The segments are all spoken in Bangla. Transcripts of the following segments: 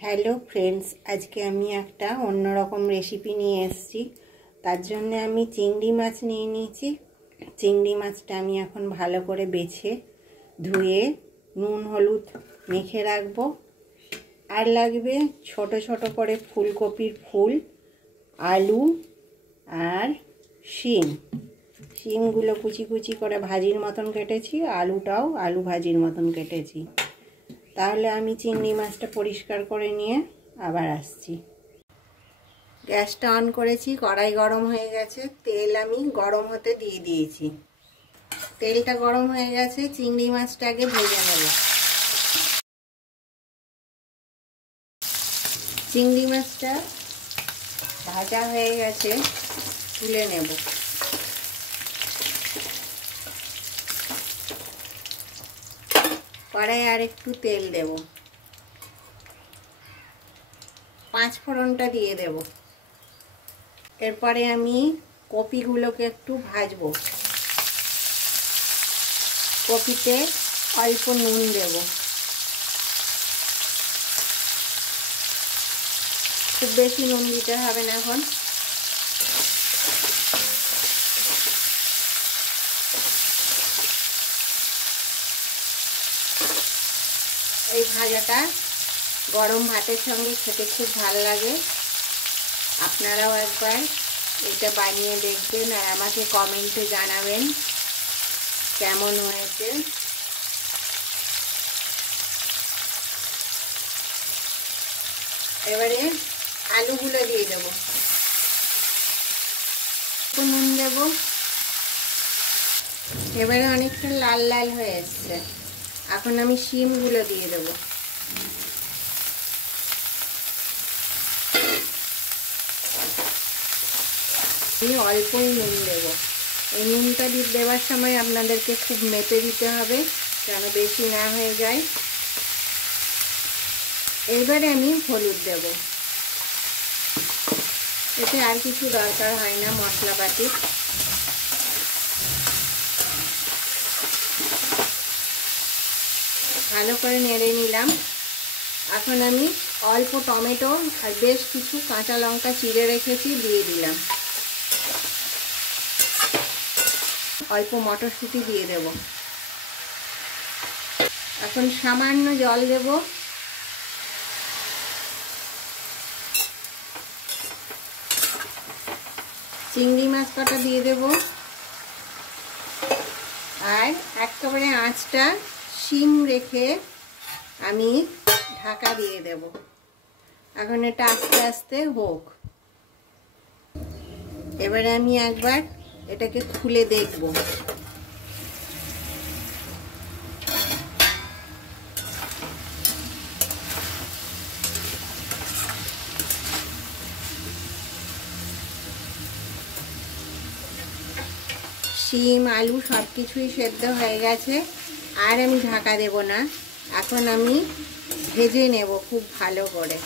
হ্যালো ফ্রেন্ডস, আজকে আমি একটা অন্যরকম রেসিপি নিয়ে এসেছি। তার জন্য আমি চিংড়ি মাছ নিয়ে নিয়েছি। চিংড়ি মাছটা আমি এখন ভালো করে বেছে ধুয়ে নুন হলুদ মেখে রাখবো। আর লাগবে ছোট ছোট করে ফুলকপির ফুল, আলু আর শিমগুলো কুচি কুচি করে ভাজির মতন কেটেছি, আলুটাও আলু ভাজির মতন কেটেছি। তাহলে আমি চিংড়ি মাছটা পরিষ্কার করে নিয়ে আবার আসছি। গ্যাসটা অন করেছি, কড়াই গরম হয়ে গেছে, তেল আমি গরম হতে দিয়ে দিয়েছি। তেলটা গরম হয়ে গেছে, চিংড়ি মাছটা আগে ভেজে নেব। চিংড়ি মাছটা ভাজা হয়ে গেছে, তুলে নেব। কড়াই আর একটু তেল দেব, 5 ফোড়নটা দিয়ে দেব। এরপরে আমি কপিগুলোকে একটু ভাজবো। কপিতে অল্প নুন দেব, খুব বেশি নুন দিতে হবে না। এখন এই ভাজাটা গরম ভাতের সঙ্গে খেতে খুব ভালো লাগে। আপনারাও একবার এটা বানিয়ে দেখবেন আর আমাকে কমেন্টে জানাবেন কেমন হয়েছে। এবারে আলুগুলো দিয়ে দেব, নুন দেব। এবারে অনেকটা লাল লাল হয়ে এসছে, এখন আমি শিমগুলো দিয়ে দেব। অল্পই নুন দেব। এই নুনটা দেওয়ার সময় আপনাদেরকে খুব মেপে দিতে হবে যেন বেশি না হয়ে যায়। এবারে আমি হলুদ দেব। এতে আর কিছু দরকার হয় না মশলাপাতি। ভালো করে নেড়ে নিলাম। এখন আমি অল্প টমেটো আর বেশ কিছু কাঁচা লঙ্কা চিড়ে রেখেছি দিয়ে দিলাম। অল্প মটরশুঁটি দিয়ে দেব। এখন সামান্য জল দেব। চিংড়ি মাছ কটা দিয়ে দেব আর একেবারে আঁচটা সিম রেখে আমি ঢাকা দিয়ে দেব। এখন এটা আস্তে আস্তে হোক। এবারে আমি একবার এটাকে খুলে দেখব। শিম আলু সব কিছুই সেদ্ধ হয়ে গেছে, আর আমি ঢাকা দেব না। এখন আমি ভেজে নেব খুব ভালো করে।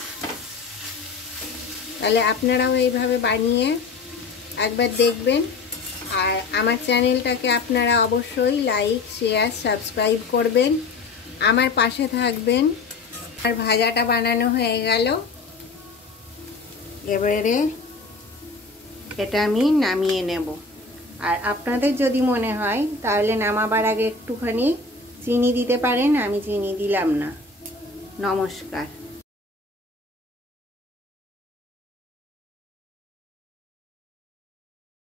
তাহলে আপনারাও এইভাবে বানিয়ে একবার দেখবেন। আর আমার চ্যানেলটাকে আপনারা অবশ্যই লাইক শেয়ার সাবস্ক্রাইব করবেন, আমার পাশে থাকবেন। আর ভাজাটা বানানো হয়ে গেল। এবারে এটা আমি নামিয়ে নেব। আর আপনাদের যদি মনে হয় তাহলে নামাবার আগে একটুখানি চিনি দিতে পারেন, আমি চিনি দিলাম না। নমস্কার।